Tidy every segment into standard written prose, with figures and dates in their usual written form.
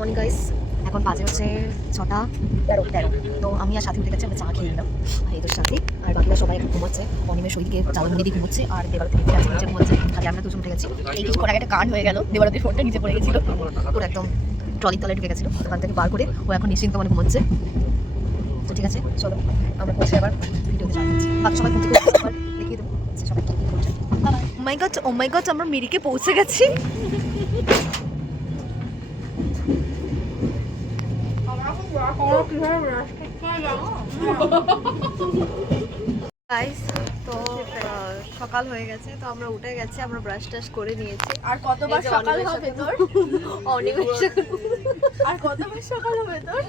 Morning guys, এখন বাজে হচ্ছে 6:13 তো আমি আর সাথে উঠে গেছি, আমরা চা খেয়ে নিলাম এদের সাথে। আর বাকিরা সবাই এখন ঘুমাচ্ছে, অনিমেষ ওইদিকে চালামুড়ি দিয়ে ঘুমোচ্ছে আর দেবারতী নিচে আছে, নিচে ঘুমোচ্ছে। খালি আমরা দুজন উঠে গেছি। এই কিছুক্ষণ আগে একটা কাণ্ড হয়ে গেল, দেবারতীর ফোনটা নিচে পড়ে গেছিলো, ওর একদম ট্রলির তলায় ঢুকে গেছিলো, ওখান থেকে বার করে ও এখন নিশ্চিন্ত মানে ঘুমোচ্ছে। তো ঠিক আছে, চলো আমরা পৌঁছে আবার ভিডিওতে জানাচ্ছি। বাকি সবাই ঘুম থেকে আবার দেখিয়ে দেবো সবাই কী করছে। ও মাই গড, আমরা মিরিকে পৌঁছে গেছি। গাইস, তো সকাল হয়ে গেছে, তো আমরা উঠে গেছি, আমরা ব্রাশ টাশ করে নিয়েছি। আর কতবার সকাল হবে তোর? আর কতবার সকাল হবে তোর?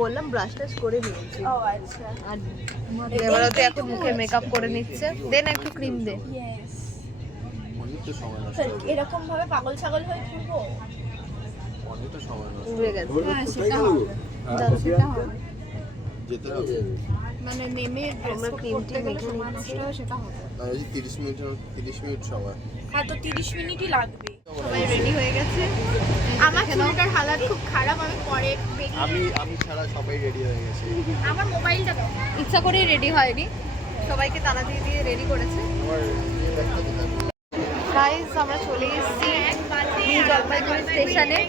বললাম ব্রাশ টাশ করে নিয়েছি। ও আচ্ছা। আর দেবরাতে এখন মুখে মেকআপ করে নিচ্ছে। দেন একটু ক্রিম দে। ইয়েস। এরকম ভাবে পাগল ছাগল হয়ে ঘুরবো? অনেকটা সময় নষ্ট। উড়ে গেছে। হ্যাঁ, সেটা হবে। সেটা হবে। যেতে হবে। মানে নেমে আমরা ক্রিমটি মেখে নষ্ট হয় সেটা হবে। আর এই 30 মিনিট সময়। হ্যাঁ, তো 30 মিনিটই লাগবে। সবাই রেডি হয়ে গেছে। আমার চুলটার হালাত খুব খারাপ, আমি পরে বেরিয়ে আমি ছাড়া সবাই রেডি হয়ে গেছে। আমার মোবাইলটা দাও। ইচ্ছা করেই রেডি হয়নি, সবাইকে তালা দিয়ে দিয়ে রেডি করেছে। আমার এই ব্যাগটা কোথায়? গাইস, আমরা চলে এসেছি নিউ জলপাইগুড়ি স্টেশনে।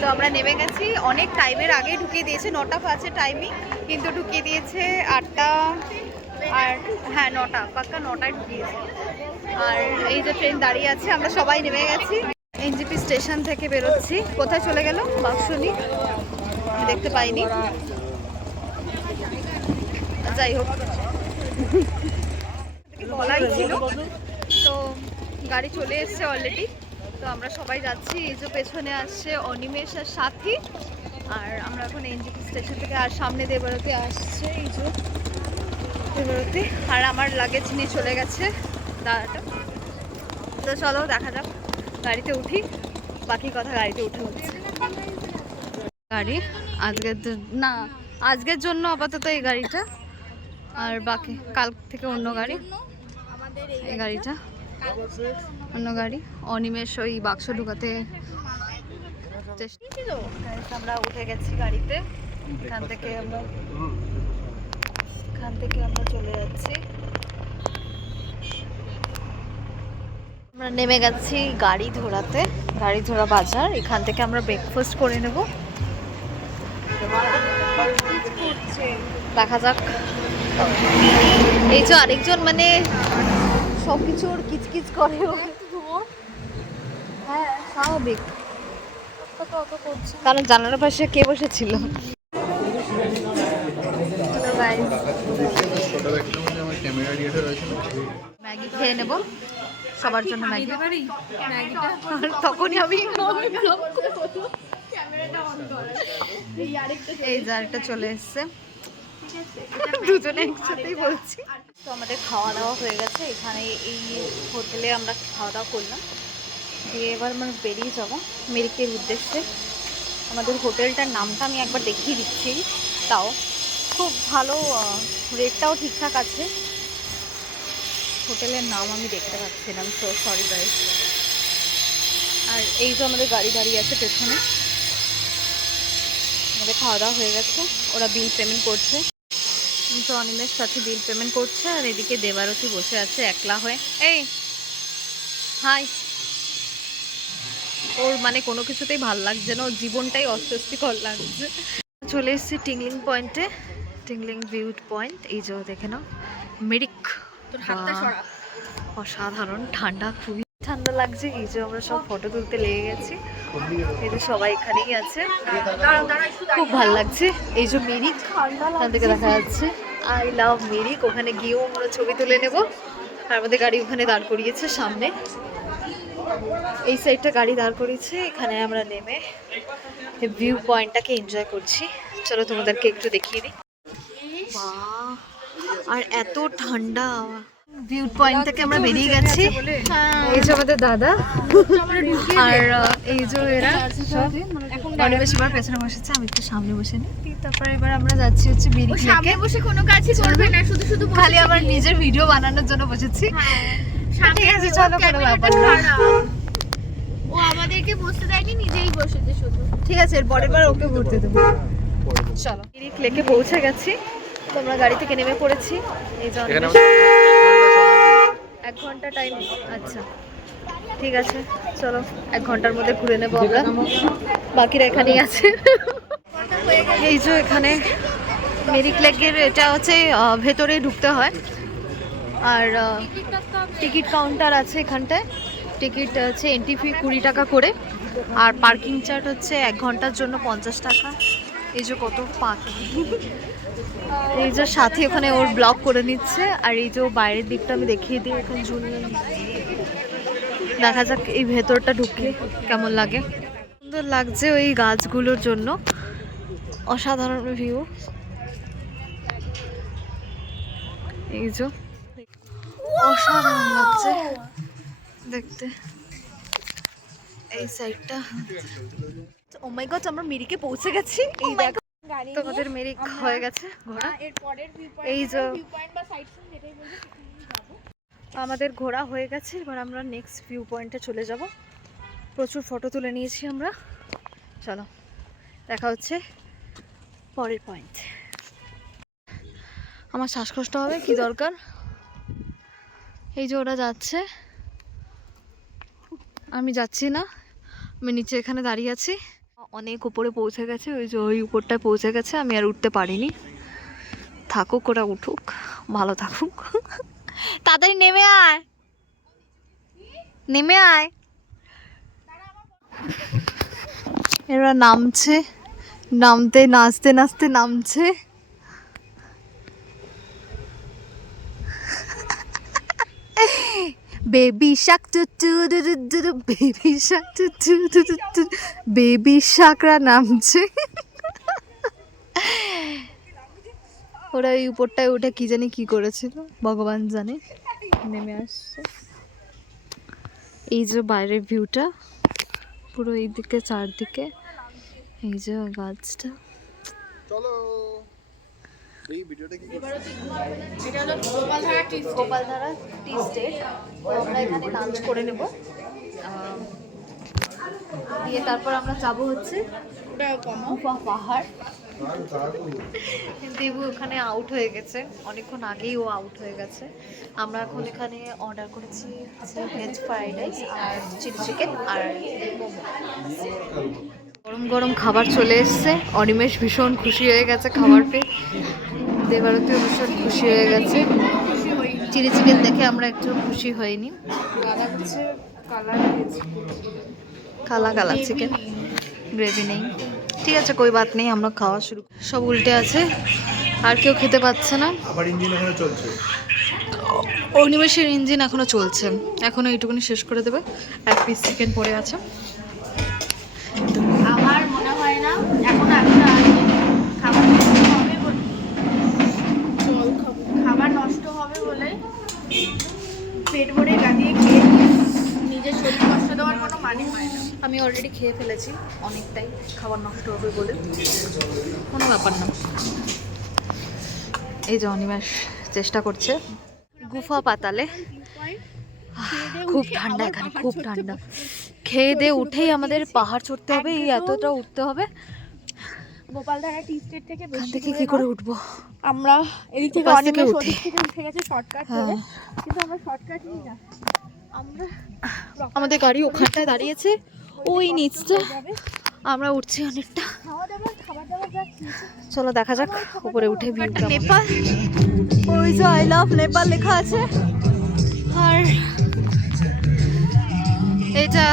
তো আমরা নেমে গেছি, অনেক টাইমের আগে ঢুকিয়ে দিয়েছে, 9টা বাজে টাইমিং, কিন্তু ঢুকিয়ে দিয়েছে 8টা আর হ্যাঁ 9টা, পাক্কা 9টায় ঢুকিয়েছে। আর এই যে ট্রেন দাঁড়িয়ে আছে, আমরা সবাই নেমে গেছি। এনজিপি স্টেশন থেকে বেরোচ্ছি। কোথায় চলে গেল বাক্সনি, আমি দেখতে পাইনি। যাই হোক, বলাই ছিল। তো গাড়ি চলে এসছে অলরেডি, তো আমরা সবাই যাচ্ছি। এই যে পেছনে আসছে অনিমেষ আর সাথী, আর আমরা এখন এনজিপি স্টেশন থেকে, আর সামনে দেবরতী আসছে, এই যে দেবরতী, আর আমার লাগেজ নিয়ে চলে গেছে দাদাটা। তো চলো দেখা যাক, গাড়িতে উঠি, বাকি কথা গাড়িতে উঠে হচ্ছে। গাড়ি আজকের জন্য আপাতত এই গাড়িটা, আর বাকি কাল থেকে অন্য গাড়ি। এই গাড়িটা অন্য গাড়ি। অনিমেষ ওই বাক্স ঢুকাতে আমরা উঠে গেছি গাড়িতে। এখান থেকে আমরা চলে যাচ্ছি। আমরা নেমে গেছি গাড়ি ধরাতে, গাড়ি ধরা বাজার। এখান থেকে আমরা ব্রেকফাস্ট করে নেব, দেখা যাক। এই যে আরেকজন মানে সবকিছু ওর কিচকিচ করে, হ্যাঁ স্বাভাবিক, কারণ জানালার পাশে কে বসেছিল। ম্যাগি খেয়ে নেব সবার জন্য, ম্যাগি। তখনই আমি এই যে আরেকটা চলে এসছে, দুজনে একসাথেই বলছি। তো আমাদের খাওয়া দাওয়া হয়ে গেছে, এখানে এই হোটেলে আমরা খাওয়া দাওয়া করলাম, দিয়ে এবার আমরা বেরিয়ে যাব মিরিকের উদ্দেশ্যে। আমাদের হোটেলটার নামটা আমি একবার দেখিয়ে দিচ্ছি, তাও খুব ভালো, রেটটাও ঠিকঠাক আছে। হোটেলের নাম আমি দেখতে পাচ্ছিলাম, সো সরি গাইস। আর এই যে আমাদের গাড়ি দাঁড়িয়ে আছে পেছনে, আমাদের খাওয়া দাওয়া হয়ে গেছে, ওরা বিল পেমেন্ট করছে। তো অনিমের সাথে বিল পেমেন্ট করছে, আর এদিকে দেবারতী বসে আছে একলা হয়ে। এই হাই, ওর মানে কোনো কিছুতেই ভাল লাগছে না, ওর জীবনটাই অস্বস্তিকর লাগছে। চলে এসেছি টিংলিং পয়েন্টে, টিংলিং ভিউ পয়েন্ট। এই যে দেখে নাও মিরিক, অসাধারণ ঠান্ডা, খুবই ঠান্ডা লাগছে। এই যে আমরা সব ফটো তুলতে লেগে গেছি, এই যে সবাই এখানেই আছে, খুব ভাল লাগছে। এই যে মিরিক এখান থেকে দেখা যাচ্ছে, আই লাভ মিরিক। ওখানে গিয়েও আমরা ছবি তুলে নেব। আর আমাদের গাড়ি ওখানে দাঁড় করিয়েছে সামনে, এই সাইডটা গাড়ি দাঁড় করিয়েছে। এখানে আমরা নেমে ভিউ পয়েন্টটাকে এনজয় করছি। চলো তোমাদেরকে একটু দেখিয়ে দিই। বাহ, আর এত ঠান্ডা। ভিউ পয়েন্ট থেকে আমরা বেরিয়ে গেছি, এই যে আমাদের দাদা, আর এই যে এরা অনিমেষ এবার পেছনে বসেছে, আমি একটু সামনে বসে নিই। তারপরে এবার আমরা যাচ্ছি হচ্ছে মিরিক লেকে। বসে কোনো কাজই করবে না, শুধু শুধু খালি আবার নিজের ভিডিও বানানোর জন্য বসেছি। ঠিক আছে, চলো, কোনো ব্যাপার না। ও আমাদেরকে বসতে দেয়নি, নিজেই বসেছে শুধু। ঠিক আছে, এর পরের বার ওকে ঘুরতে দেবো। চলো, মিরিক লেকে পৌঁছে গেছি। তো আমরা গাড়ি থেকে নেমে পড়েছি। এই যে এখানে অনিমেষ। আমাদের 1 ঘন্টা টাইম। আচ্ছা ঠিক আছে, চলো 1 ঘন্টার মধ্যে ঘুরে নেবো আমরা। বাকিরা এখানেই আছে। এই যে এখানে মিরিক লেকের এটা হচ্ছে ভেতরে ঢুকতে হয়, আর টিকিট কাউন্টার আছে এখানটায়। টিকিট হচ্ছে এন্ট্রি ফি 20 টাকা করে, আর পার্কিং চার্জ হচ্ছে 1 ঘন্টার জন্য 50 টাকা। এই যে কত পাখি, এই যে সাথী ওখানে ওর ব্লগ করে নিচ্ছে। আর এই যে বাইরের দিকটা আমি দেখিয়ে দিই, এখানে ঝুললেন। দেখা যাক এই ভেতরটা ঢুকে কেমন লাগে। সুন্দর লাগছে ওই গাছগুলোর জন্য, অসাধারণ ভিউ। এই যে অসাধারণ লাগছে দেখতে এই সাইডটা। ও মাই গড, আমরা মিরিকে পৌঁছে গেছি। এই দেখো তোমাদের মিরিক হয়ে গেছে ঘোরা। এর পরের ভিউ এই যে পয়েন্ট বা সাইট সিন যেটাই বলবো সেখানেই যাবো। আমাদের ঘোরা হয়ে গেছে, এবার আমরা নেক্সট ভিউ পয়েন্টে চলে যাব। প্রচুর ফটো তুলে নিয়েছি আমরা। চলো দেখা হচ্ছে পরের পয়েন্ট। আমার শ্বাসকষ্ট হবে, কি দরকার। এই যে ওরা যাচ্ছে, আমি যাচ্ছি না, আমি নিচে এখানে দাঁড়িয়ে আছি। অনেক উপরে পৌঁছে গেছে, ওই যে ওই উপরটায় পৌঁছে গেছে, আমি আর উঠতে পারিনি। থাকুক, ওরা উঠুক, ভালো থাকুক। তাড়াতাড়ি নেমে আয়, নেমে আয়। এরা নামছে, নামতে নাচতে নাচতে নামছে। Baby shark doo doo doo doo doo, baby shark doo doo doo doo doo, baby শাকরা নামছে। ওরা এই উপরটায় উঠে কি জানি কি করেছিল, ভগবান জানে। নেমে আসছে। এই যে বাইরের ভিউটা পুরো এইদিকে চারদিকে, এই যে গাছটা। চলো এই ভিডিওটা কি করছো? এটা হলো গোপালধারা টি স্টেট। গোপালধারা টি স্টেট। আমরা এখানে লাঞ্চ করে নেব, দিয়ে তারপর আমরা যাবো হচ্ছে গুফা পাহাড়। দেবু ওখানে আউট হয়ে গেছে, অনেকক্ষণ আগেই ও আউট হয়ে গেছে। আমরা এখন এখানে অর্ডার করেছি ভেজ ফ্রাইড রাইস আর চিলি চিকেন আর মোমো। গরম গরম খাবার চলে এসছে। অনিমেষ ভীষণ খুশি হয়ে গেছে খাবার পেয়ে, দেবারতীও ভীষণ খুশি হয়ে গেছে। চিলি চিকেন দেখে আমরা একটু খুশি হইনি। কালা কালা চিকেন, গ্রেভি নেই। ঠিক আছে, কই বাত নেই, আমরা খাওয়া শুরু। সব উল্টে আছে, আর কেউ খেতে পাচ্ছে না। আবার ইঞ্জিন এখানে চলছে। অনিমেষের ইঞ্জিন এখনো চলছে, এখনো এইটুকুনি শেষ করে দেবে। 1 পিস চিকেন পড়ে আছে। আমার মনে হয় না এখন একটা খাবার নষ্ট হবে বলে খাবার নষ্ট হবে বলে পেট ভরে গাদিয়ে খেয়ে নিয়ে নিজের শরীর কষ্ট দেওয়ার কোনো মানে হয় না। আমি অলরেডি খেয়ে ফেলেছি অনেকটাই, খাবার নষ্ট হবে বলে কোনো ব্যাপার না। এই যে অনিমেষ চেষ্টা করছে গুফা পাতালে। খুব ঠান্ডা এখানে, খুব ঠান্ডা। খেয়ে দিয়ে উঠেই আমাদের পাহাড় চড়তে হবে, এই এতটা উঠতে হবে। গোপালধারা টি স্টেট থেকে এখান থেকে কি করে উঠবো? আমরা এদিক থেকে ওপাশ অনেক থেকে ওদিক উঠি। থেকে উঠে গেছে শর্টকাট ধরে, কিন্তু আমরা শর্টকাট নিই না। আমরা আমাদের গাড়ি ওখানটায় দাঁড়িয়েছে ওই নিচটা, আমরা উঠছি অনেকটা। খাবার দাবার যা খেয়েছি চলো দেখা যাক উপরে উঠে ভিউ। নেপাল, ওই যে আই লাভ নেপাল লেখা আছে। আর এটা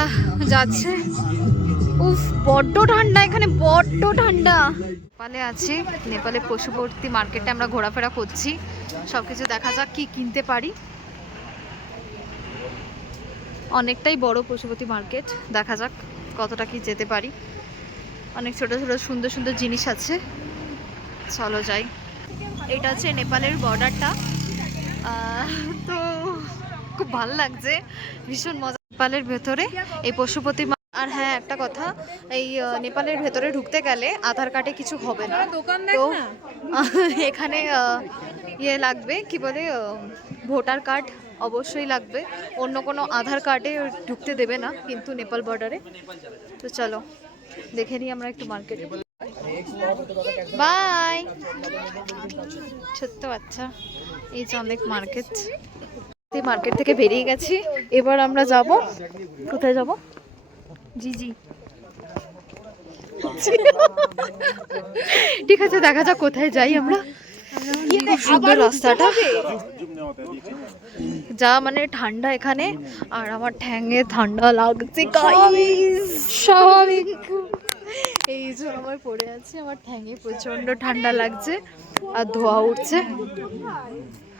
যাচ্ছে। উফ, বড্ড ঠান্ডা এখানে, বড্ড ঠান্ডা। নেপালে আছি, নেপালে পশুপতি মার্কেটে আমরা ঘোরাফেরা করছি। সবকিছু দেখা যাক কি কিনতে পারি। অনেকটাই বড় পশুপতি মার্কেট, দেখা যাক কতটা কি যেতে পারি। অনেক ছোট ছোট সুন্দর সুন্দর জিনিস আছে, চলো যাই। এটা হচ্ছে নেপালের বর্ডারটা। তো খুব ভালো লাগছে, ভীষণ মজা। নেপালের ভেতরে এই পশুপতি আর হ্যাঁ একটা কথা, এই নেপালের ভেতরে ঢুকতে গেলে আধার কার্ডে কিছু হবে না। তো এখানে ইয়ে লাগবে, কি বলে, ভোটার কার্ড অবশ্যই লাগবে। অন্য কোনো আধার কার্ডে ঢুকতে দেবে না কিন্তু নেপাল বর্ডারে। তো চলো দেখে নিই আমরা একটু মার্কেট। বাই। ছোট্ট বাচ্চা। এই যে অনেক মার্কেট, মার্কেট থেকে বেরিয়ে গেছি। এবার আমরা যাব কোথায় যাব? জি জি ঠিক আছে, দেখা যাক কোথায় যাই আমরা। খুব সুন্দর রাস্তাটা, যা মানে ঠান্ডা এখানে, আর আমার ঠ্যাঙে ঠান্ডা লাগছে গাইস, স্বাভাবিক। এই যে আমার পড়ে আছে, আমার ঠ্যাঙে প্রচন্ড ঠান্ডা লাগছে আর ধোয়া উঠছে।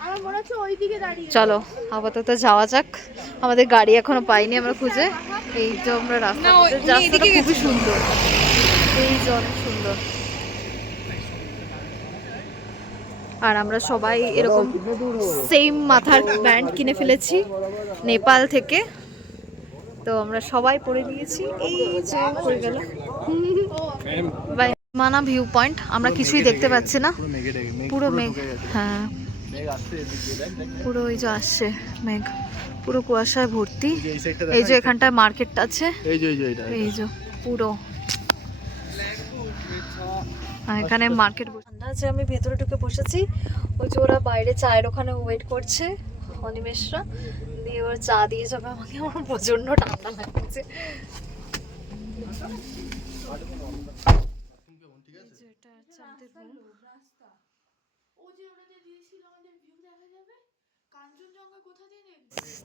আমার মনে হচ্ছে ওইদিকে দাঁড়িয়ে। চলো আপাতত যাওয়া যাক, আমাদের গাড়ি এখনো পাইনি আমরা খুঁজে। এই যে আমরা রাস্তাটা খুবই সুন্দর, এই যে অনেক সুন্দর। আর আমরা সবাই এরকম সেম মাথার ব্যান্ড কিনে ফেলেছি নেপাল থেকে, তো আমরা সবাই পরে নিয়েছি। এই যে পড়ে গেল বাই। মানা ভিউ পয়েন্ট, আমরা কিছুই দেখতে পাচ্ছি না, পুরো মেঘ। হ্যাঁ পুরো ওই যে আসছে মেঘ, পুরো কুয়াশায় ভর্তি। এই যে এখানটায় মার্কেটটা আছে, এই যে পুরো এখানে মার্কেট ঠান্ডা আছে। আমি ভেতরে ঢুকে বসেছি, ওই যে ওরা বাইরে চায়ের ওখানে ওয়েট করছে অনিমেষরা, দিয়ে ওরা চা দিয়ে যাবে আমাকে। আমার প্রচন্ড ঠান্ডা লাগছে।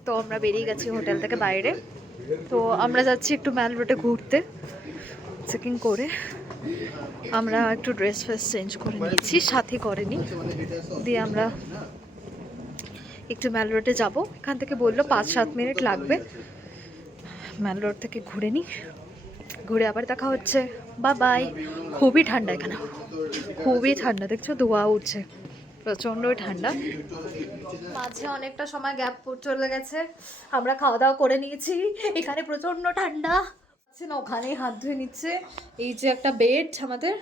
তো আমরা বেরিয়ে গেছি হোটেল থেকে বাইরে, তো আমরা যাচ্ছি একটু ম্যাল রোডে ঘুরতে। চেকিং করে আমরা একটু ড্রেস ফ্রেস চেঞ্জ করে নিয়েছি, সাথে করেনি, দিয়ে আমরা একটু ম্যাল রোডে যাবো। এখান থেকে বললো 5-7 মিনিট লাগবে। ম্যাল রোড থেকে ঘুরে নিই, ঘুরে আবার দেখা হচ্ছে। বা বাই। খুবই ঠান্ডা এখানে, খুবই ঠান্ডা, দেখছো ধোয়া উঠছে, প্রচন্ড ঠান্ডা। মাঝে অনেকটা সময় গ্যাপ চলে গেছে, আমরা খাওয়া দাওয়া করে নিয়েছি। এখানে প্রচন্ড ঠান্ডা না, ওখানেই হাত ধুয়ে নিচ্ছে। এই যে একটা বেড আমাদের,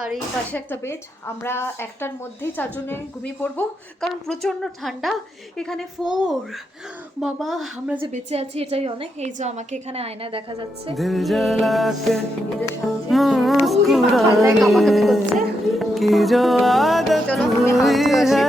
আর এই পাশে একটা বেড। আমরা একটার মধ্যেই 4 জনে ঘুমিয়ে পড়বো, কারণ প্রচন্ড ঠান্ডা এখানে। 4 বাবা, আমরা যে বেঁচে আছি এটাই অনেক। এই যে আমাকে এখানে আয়নায় দেখা যাচ্ছে, চলো আমি হাত ধুয়ে আসি।